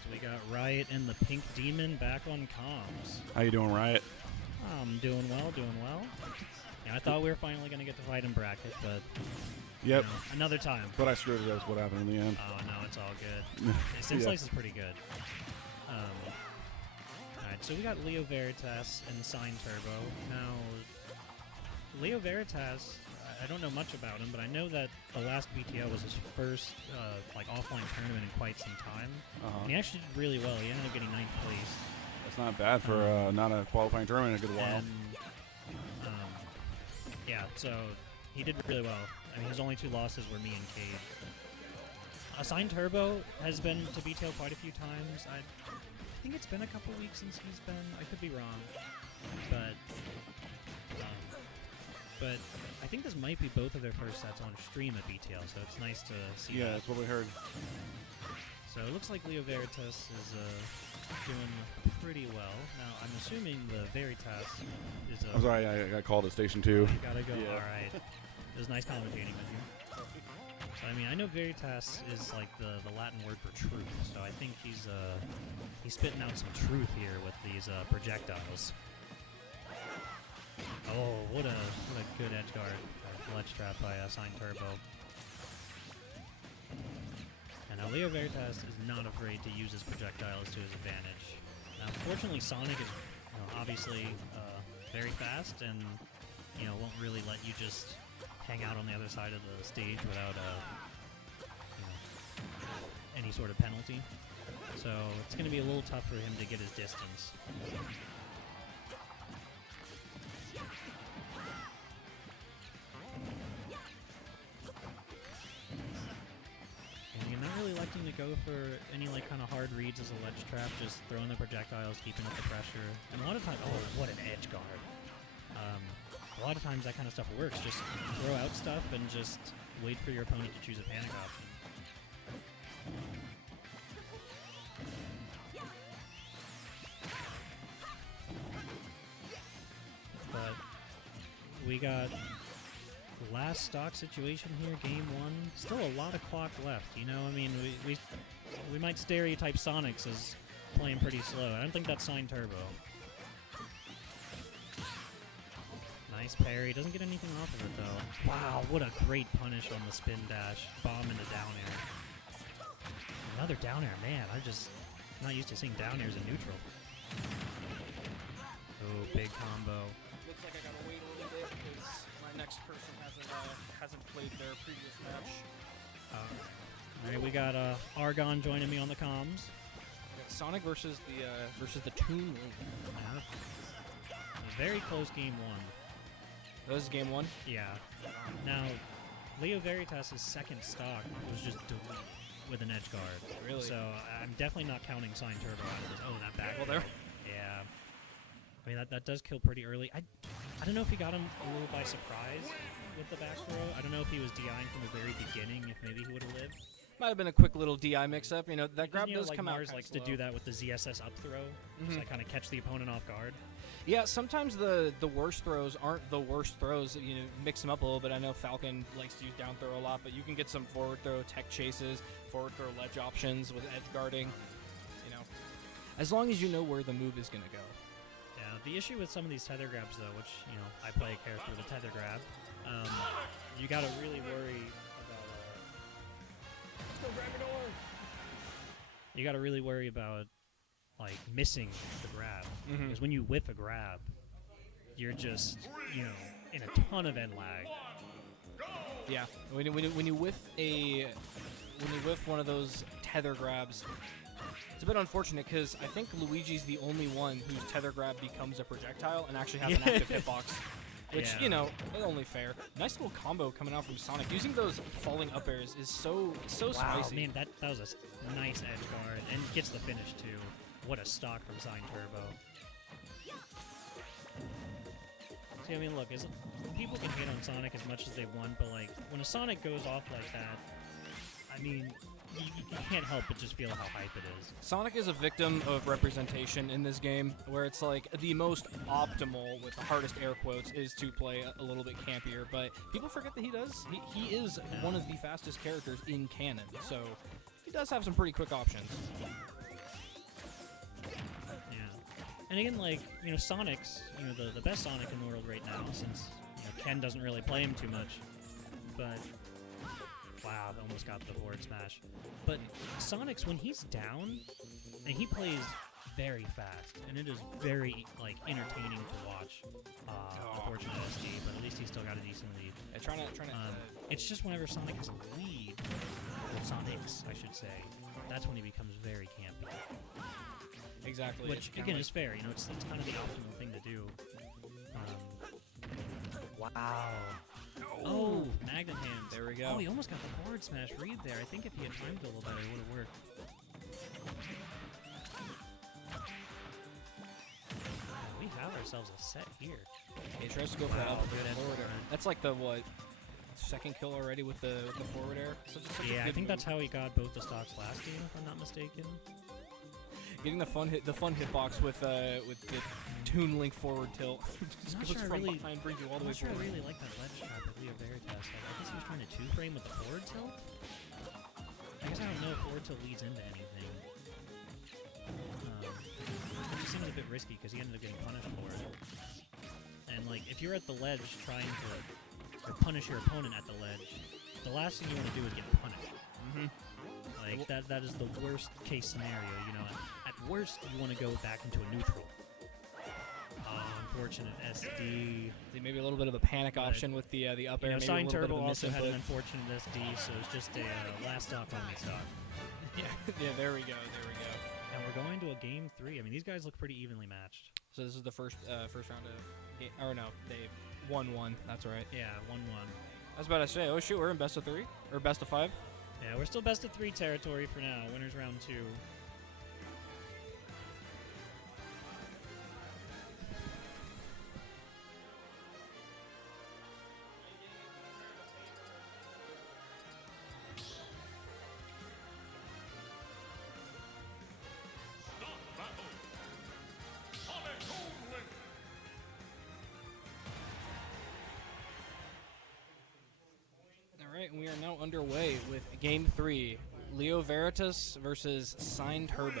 guys. We got Riot and the Pink Demon back on comms. How you doing, Riot? I'm doing well, doing well. Yeah, I thought we were finally going to get to fight in bracket, but Yep. you know, another time. But I screwed it. That's what happened in the end. Oh, no, it's all good. Sim Slice is pretty good. Alright, so we got LeoVeritas and CineTurbo. Now, LeoVeritas, I don't know much about him, but I know that the last BTO was his first like offline tournament in quite some time. And he actually did really well. He ended up getting 9th place. That's not bad for not a qualifying tournament in a good while. And, yeah, so he did really well. I mean, his only 2 losses were me and Cade. CineTurbo has been to BTO quite a few times. I think it's been a couple weeks since he's been. I could be wrong, but I think this might be both of their first sets on stream at BTL, so it's nice to see. Yeah, that. that's what we heard. So it looks like LeoVeritas is doing pretty well. Now I'm assuming the Veritas is. I'm sorry, I got called at Station 2. Gotta go. Yeah. All right. It was nice commentating with you. So, I mean, I know Veritas is like the Latin word for truth, so I think he's spitting out some truth here with these projectiles. Oh, what a good edge guard, ledge trap by CineTurbo. And now LeoVeritas is not afraid to use his projectiles to his advantage. Now, unfortunately, Sonic is obviously very fast and won't really let you just hang out on the other side of the stage without any sort of penalty. So it's going to be a little tough for him to get his distance. And you're not really electing to go for any kind of hard reads as a ledge trap, just throwing the projectiles, keeping up the pressure. And a lot of times, oh, what an edge guard. A lot of times that kind of stuff works. Just throw out stuff and just wait for your opponent to choose a panic option. But we got the last stock situation here, game 1. Still a lot of clock left, I mean, we might stereotype Sonics as playing pretty slow. I don't think that's CineTurbo. Nice parry. Doesn't get anything off of it, though. Wow, what a great punish on the spin dash. Bomb into down air. Another down air. Man, I'm not used to seeing down airs in neutral. Oh, big combo. Looks like I gotta wait a little bit because my next person hasn't played their previous match. Alright, we got Argon joining me on the comms. Sonic versus the Toon. Yeah. Very close game 1. That was game 1? Yeah. Now, LeoVeritas' second stock was just delete with an edge guard. Really? So I'm definitely not counting CineTurbo out of this. Oh, that back. Well, there. Yeah. I mean, that does kill pretty early. I don't know if he got him a little by surprise with the back throw. I don't know if he was DIing from the very beginning, if maybe he would have lived. Might have been a quick little DI mix-up. That grab does like come Mars out likes slow. to do that with the ZSS up throw, just like kind of catch the opponent off guard. Yeah, sometimes the worst throws aren't the worst throws. Mix them up a little bit. I know Falcon likes to use down throw a lot, but you can get some forward throw tech chases, forward throw ledge options with edge guarding. As long as you know where the move is going to go. Yeah, the issue with some of these tether grabs, though, which, I play a character with a tether grab, you got to really worry about... Let's go, Dragonor! You got to really worry about, missing the grab. Because when you whiff a grab, you're just, in a ton of end lag. Yeah, when you whiff one of those tether grabs, it's a bit unfortunate because I think Luigi's the only one whose tether grab becomes a projectile and actually has an active hitbox. Which, is only fair. Nice little combo coming out from Sonic. Using those falling up airs is so Wow, spicy. Man, that was a nice edge guard. And gets the finish, too. What a stock from CineTurbo. See, I mean, look, people can hate on Sonic as much as they want, but, when a Sonic goes off like that, I mean... You can't help but just feel how hype it is. Sonic is a victim of representation in this game, where it's the most optimal, with the hardest air quotes, is to play a little bit campier, but people forget that he is one of the fastest characters in canon, so he does have some pretty quick options. And again, like, you know, Sonic's, you know, the best Sonic in the world right now, since, you know, Ken doesn't really play him too much. But, wow, almost got the forward smash. But Sonic's, when he's down, and he plays very fast, and it is very, like, entertaining to watch. Unfortunate SD, but at least he's still got a decent lead. It's just whenever Sonic has a lead, or Sonics, I should say, that's when he becomes very campy. Exactly. Which, again, is fair. You know, it's kind of the optimal thing to do. Wow. Oh, Magnet Hands. There we go. Oh, he almost got the forward smash read there. I think if he had timed it a little better, it would have worked. We have ourselves a set here. He tries to go for Wow, up good forward air. end. That's like the, what, second kill already with the forward air? Such a Yeah, I good think move. that's how he got both the stocks last game, if I'm not mistaken. Getting the fun hitbox with the Toon Link forward tilt. Just I'm not goes sure I from really- behind, brings you all the I'm way not sure I forward. really like that ledge trap with LeoVeritas. Like, I guess he was trying to two-frame with the forward tilt? I guess I don't know if forward tilt leads into anything. It seems a bit risky because he ended up getting punished for it. And, like, if you're at the ledge trying to or punish your opponent at the ledge, the last thing you want to do is get punished. Like, that is the worst case scenario, you know. At worst, you want to go back into a neutral. Unfortunate SD. Maybe a little bit of a panic option with the up You air. know, maybe a little bit of CineTurbo a also had an misinput. unfortunate SD, so it's just a last stock only stock. Yeah, there we go. And we're going to a game 3. I mean, these guys look pretty evenly matched. So this is the first round of game. Or no, they 1-1. That's right. Yeah, 1-1. I was about to say, oh shoot, we're in best of 3 or best of 5. Yeah, we're still best of 3 territory for now. Winners round 2. All right, and we are now underway with game 3, LeoVeritas versus CineTurbo.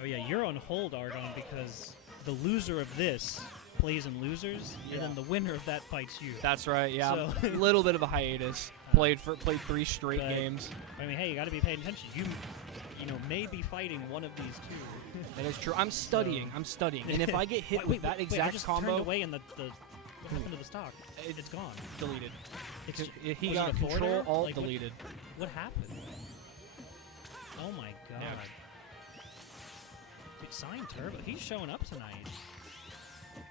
Oh yeah, you're on hold, Argon, because the loser of this plays in losers, and then the winner of that fights you. That's right. Yeah, So- a little bit of a hiatus. Played 3 straight But- games. I mean, hey, you got to be paying attention. You know, may be fighting one of these two. That is true. I'm studying. I'm studying. And if I get hit with that I exact just combo, turned away and what happened to the stock? It's gone. deleted. It's He was got it a forward control air? alt Like, deleted. What happened? Oh my god. Yeah. Dude, CineTurbo, he's showing up tonight.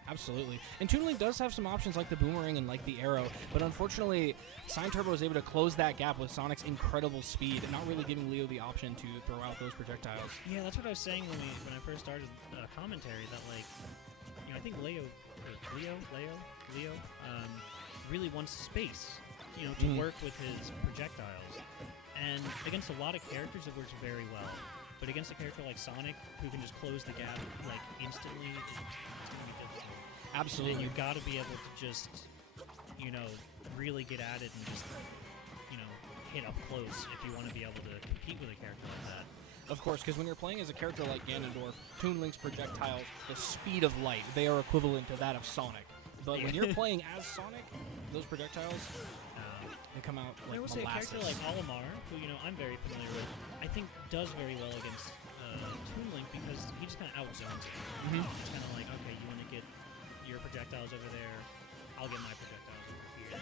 Absolutely. And Toon Link does have some options like the boomerang and like the arrow, but unfortunately, CineTurbo is able to close that gap with Sonic's incredible speed, not really giving Leo the option to throw out those projectiles. Yeah, that's what I was saying when I first started commentary. That, like, you know, I think Leo really wants space, you know, to work with his projectiles. And against a lot of characters, it works very well. But against a character like Sonic, who can just close the gap like instantly, it's gonna be difficult. Absolutely. And you got to be able to just, you know, really get at it and just, you know, hit up close if you want to be able to compete with a character like that. Of course, because when you're playing as a character like Ganondorf, Toon Link's projectiles, the speed of light, they are equivalent to that of Sonic. But when you're playing as Sonic, those projectiles, they come out like I will say a molasses. character like Olimar, who, you know, I'm very familiar with, I think does very well against Toon Link because he just kind of outzones it. It's kind of like, okay, you want to get your projectiles over there, I'll get my projectiles over here,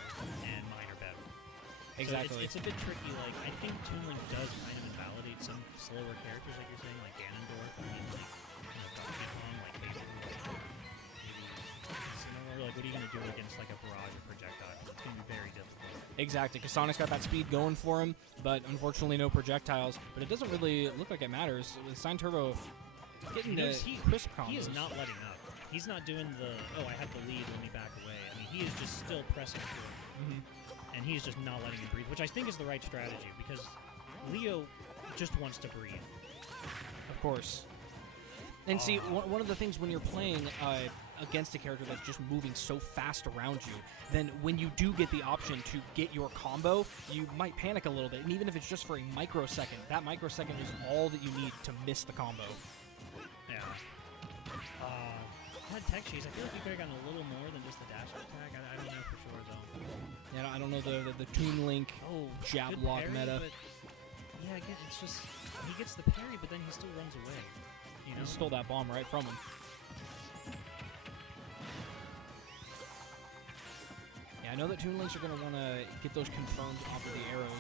and mine are better. Exactly. So it's a bit tricky. Like, I think Toon Link does kind of invalidate some slower characters, like you're saying, like Ganondorf. I mean, like, you know, Donkey Kong, like maybe similar. Like, what are you gonna do against like a barrage of projectiles? It's gonna be very difficult. Exactly, because Sonic's got that speed going for him, but unfortunately no projectiles. But it doesn't really look like it matters. With CineTurbo getting the crisp combos. He is not letting up. He's not doing the, oh, I have the lead, let me back away. I mean, he is just still pressing through. And he's just not letting him breathe, which I think is the right strategy, because Leo just wants to breathe. Of course. And see, one of the things when you're playing against a character that's just moving so fast around you, then when you do get the option to get your combo, you might panic a little bit. And even if it's just for a microsecond, that microsecond is all that you need to miss the combo. Yeah. That tech chase, I feel like you could have gotten a little more than just the dash attack. I don't know for sure, though. Yeah, I don't know the Toon Link jab good lock parry, meta. But yeah, again, it's just he gets the parry, but then he still runs away. You know? He stole that bomb right from him. Yeah, I know that Toon Links are going to want to get those confirmed off of the arrows.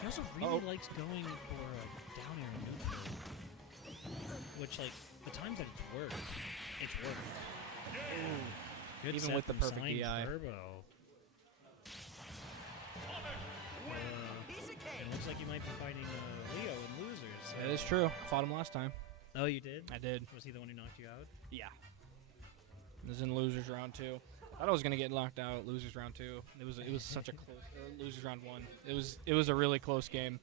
He also really likes going for a down air neutral, which, like, the times that it's worked, it's worked. Good Even set with the from perfect DI. CineTurbo. It looks like you might be fighting Leo in losers. So. That is true. I fought him last time. Oh, you did? I did. Was he the one who knocked you out? Yeah. It was in losers round 2. I thought I was gonna get knocked out losers round 2. It was such a close losers round 1. It was a really close game.